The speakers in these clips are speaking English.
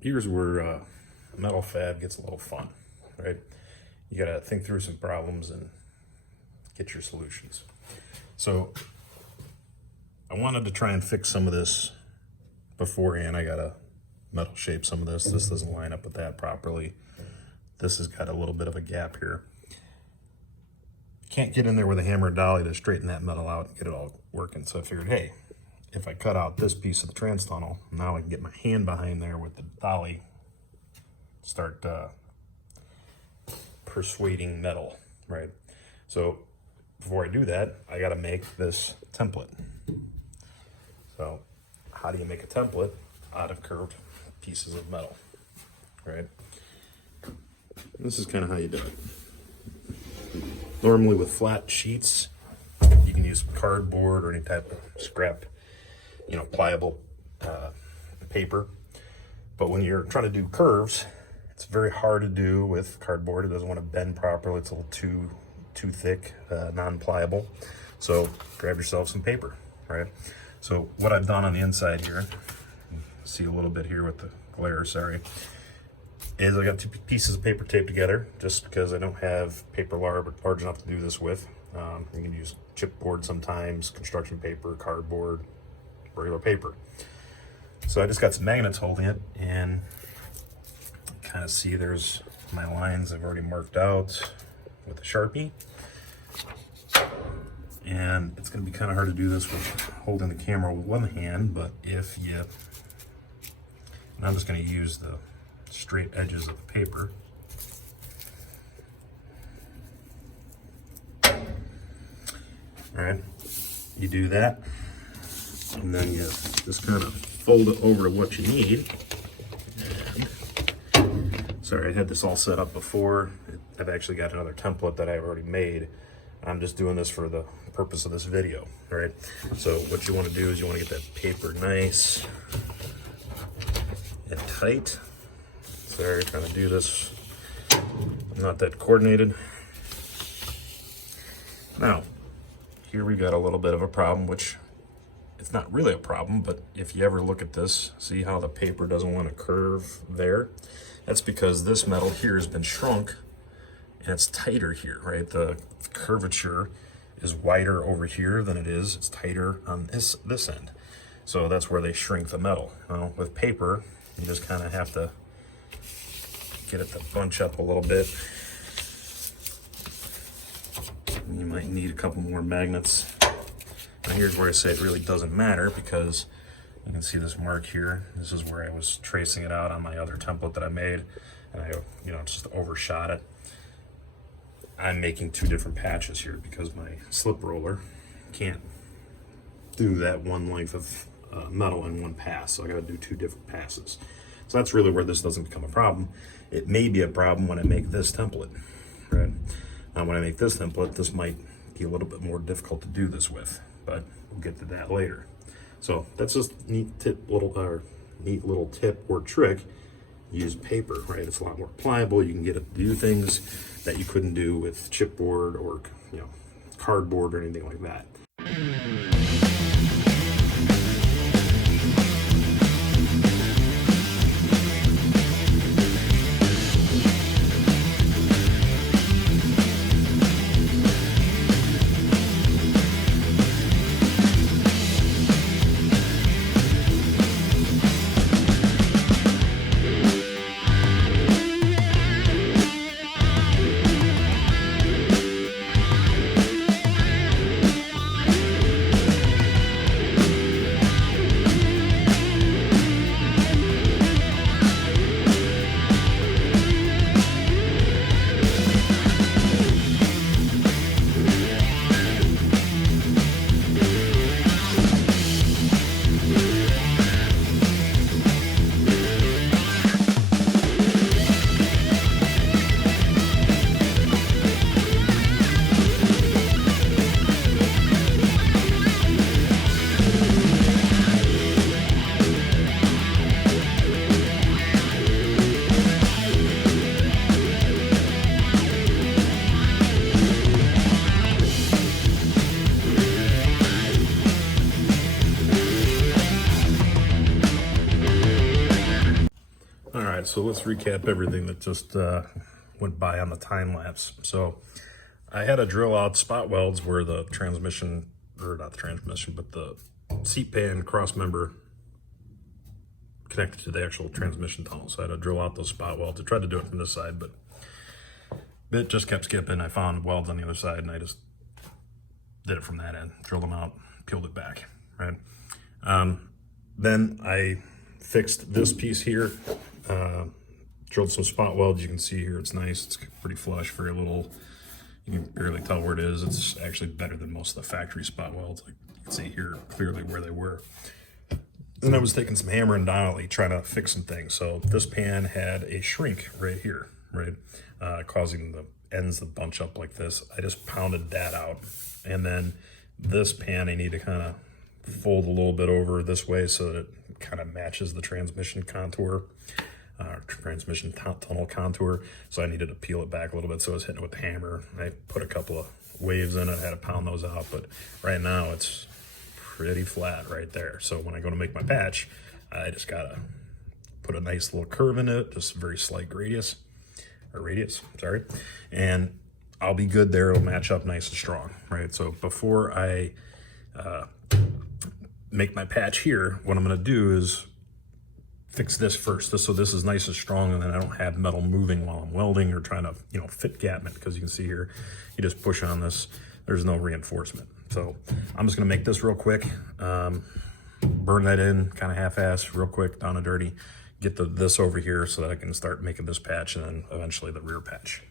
here's where metal fab gets a little fun, right? You gotta think through some problems and get your solutions. So I wanted to try and fix some of this beforehand. I gotta metal shape some of this. This doesn't line up with that properly. This has got a little bit of a gap here. Can't get in there with a hammer and dolly to straighten that metal out and get it all working. So I figured, hey, if I cut out this piece of the trans tunnel, now I can get my hand behind there with the dolly, start persuading metal, right? So before I do that, I gotta make this template. So how do you make a template out of curved pieces of metal, right? This is kind of how you do it. Normally with flat sheets, you can use cardboard or any type of scrap, pliable paper. But when you're trying to do curves, it's very hard to do with cardboard. It doesn't want to bend properly. It's a little too thick, non-pliable. So grab yourself some paper, right? So what I've done on the inside here, see a little bit here with the glare, sorry, is I got two pieces of paper taped together just because I don't have paper large enough to do this with. You can use chipboard sometimes, construction paper, cardboard, regular paper. So I just got some magnets holding it, and kind of see there's my lines I've already marked out with a Sharpie. And it's going to be kind of hard to do this with holding the camera with one hand, but and I'm just going to use the straight edges of the paper. All right, you do that, and then you just kind of fold it over to what you need. And, sorry, I had this all set up before. I've actually got another template that I've already made. I'm just doing this for the purpose of this video, all right? So what you want to do is you want to get that paper nice and tight. Sorry, trying to do this not that coordinated. Now, here we got a little bit of a problem, which it's not really a problem, but if you ever look at this, see how the paper doesn't want to curve there? That's because this metal here has been shrunk and it's tighter here, right? The curvature is wider over here than it is. It's tighter on this end. So that's where they shrink the metal. Now, with paper, you just kind of have to get it to bunch up a little bit. You might need a couple more magnets. Now here's where I say it really doesn't matter, because you can see this mark here. This is where I was tracing it out on my other template that I made, and I just overshot it. I'm making two different patches here because my slip roller can't do that one length of metal in one pass, so I gotta do two different passes. So that's really where this doesn't become a problem. It may be a problem when I make this template, right? Now when I make this template, this might be a little bit more difficult to do this with, but we'll get to that later. So that's just a neat little tip or trick. Use paper, right? It's a lot more pliable. You can get it to do things that you couldn't do with chipboard or cardboard or anything like that. right, so let's recap everything that just went by on the time lapse. So I had to drill out spot welds where the transmission, or not the transmission, but the seat pan cross member connected to the actual transmission tunnel. So I had to drill out those spot welds. I tried to do it from this side, but it just kept skipping. I found welds on the other side and I just did it from that end, drilled them out, peeled it back, right? Then I fixed this piece here, drilled some spot welds. You can see here it's nice, it's pretty flush, very little, you can barely tell where it is. It's actually better than most of the factory spot welds. Like you can see here clearly where they were. Then I was taking some hammer and dolly trying to fix some things. So this pan had a shrink right here, right? Causing the ends to bunch up like this. I just pounded that out. And then this pan I need to kind of fold a little bit over this way so that it kind of matches the transmission contour, transmission tunnel contour. So I needed to peel it back a little bit. So I was hitting it with the hammer. I put a couple of waves in it, I had to pound those out. But right now it's pretty flat right there. So when I go to make my patch, I just gotta put a nice little curve in it, just a very slight radius, sorry. And I'll be good there. It'll match up nice and strong, right? So before I make my patch here, what I'm gonna do is fix this first, so this is nice and strong, and then I don't have metal moving while I'm welding or trying to, you know, fit gapment, because you can see here, you just push on this, there's no reinforcement. So I'm just gonna make this real quick, burn that in kind of half-ass real quick, down and dirty, get this over here so that I can start making this patch and then eventually the rear patch.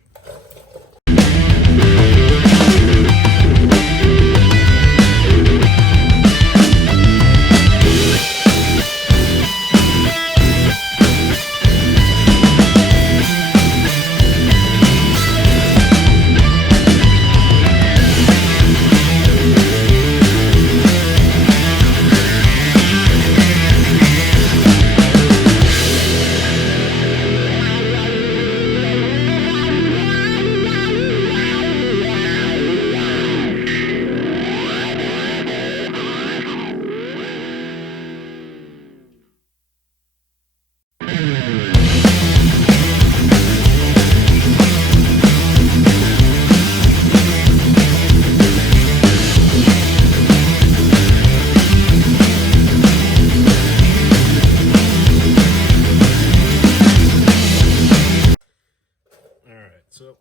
So,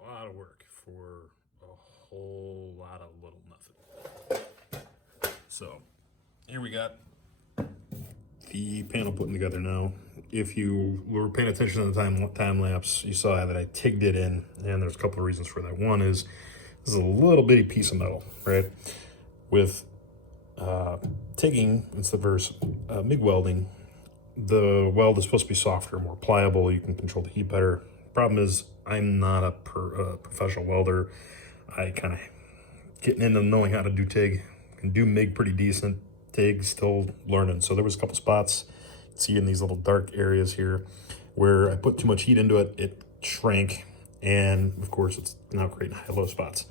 a lot of work for a whole lot of little nothing. So, here we got the panel putting together now. If you were paying attention to the time lapse, you saw that I tigged it in, and there's a couple of reasons for that. One is, this is a little bitty piece of metal, right? With tigging, instead versus MIG welding, the weld is supposed to be softer, more pliable, you can control the heat better. Problem is, I'm not a professional welder. I kind of getting into knowing how to do TIG. Can do MIG pretty decent. TIG still learning. So there was a couple spots, see in these little dark areas here, where I put too much heat into it, it shrank, and of course it's now creating high-low spots.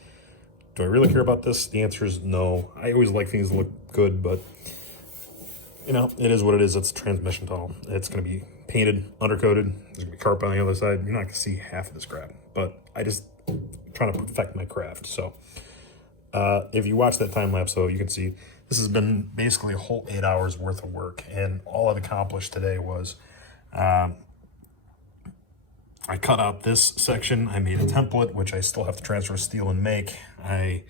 Do I really care about this? The answer is no. I always like things to look good, but you know, it is what it is. It's a transmission tunnel. It's going to be painted, undercoated. There's going to be carpet on the other side. You're not going to see half of this crap, but I just trying to perfect my craft. So if you watch that time lapse, though, you can see this has been basically a whole 8 hours worth of work, and all I've accomplished today was I cut out this section. I made a template, which I still have to transfer steel and make. I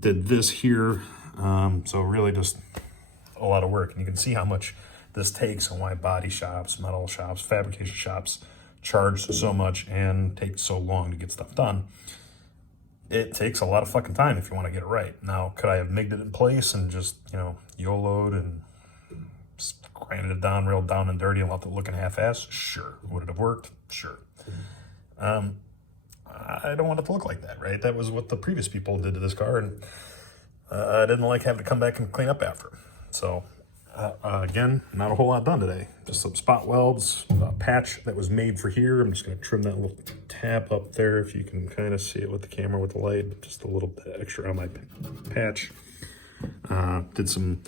did this here, so really just a lot of work, and you can see how much this takes and why body shops, metal shops, fabrication shops charge so much and take so long to get stuff done. It takes a lot of fucking time if you want to get it right. Now, could I have MIG'd it in place and just, you know, YOLO'd and grinded it down real down and dirty and left it looking half-assed? Sure. Would it have worked? Sure. I don't want it to look like that, right? That was what the previous people did to this car, and I didn't like having to come back and clean up after. So, again, not a whole lot done today. Just some spot welds, a patch that was made for here. I'm just going to trim that little tab up there if you can kind of see it with the camera with the light, but just a little bit extra on my patch. Did some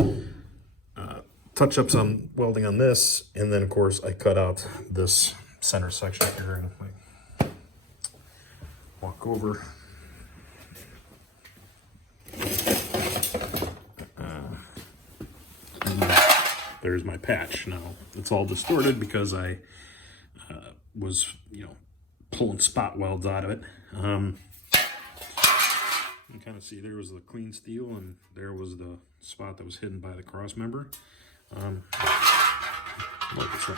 touch-ups on welding on this, and then of course I cut out this center section here, and I walk over. There's my patch. Now it's all distorted because I was, you know, pulling spot welds out of it. You can kind of see there was the clean steel, and there was the spot that was hidden by the cross member. Like I said,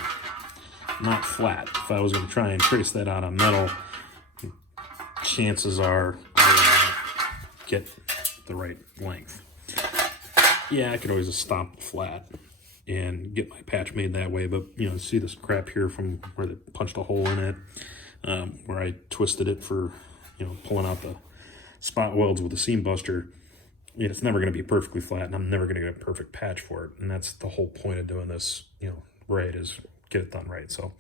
not flat. If I was going to try and trace that out on metal, chances are I would get the right length. Yeah, I could always just stomp flat and get my patch made that way, but you know, see this crap here from where they punched a hole in it, where I twisted it for, you know, pulling out the spot welds with a seam buster. It's never going to be perfectly flat, and I'm never going to get a perfect patch for it. And that's the whole point of doing this, you know, right, is get it done right. So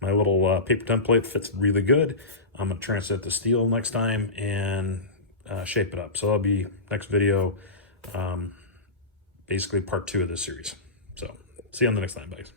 my little paper template fits really good. I'm going to transit the steel next time and shape it up. So that'll be next video, basically part 2 of this series. So see you on the next time, guys.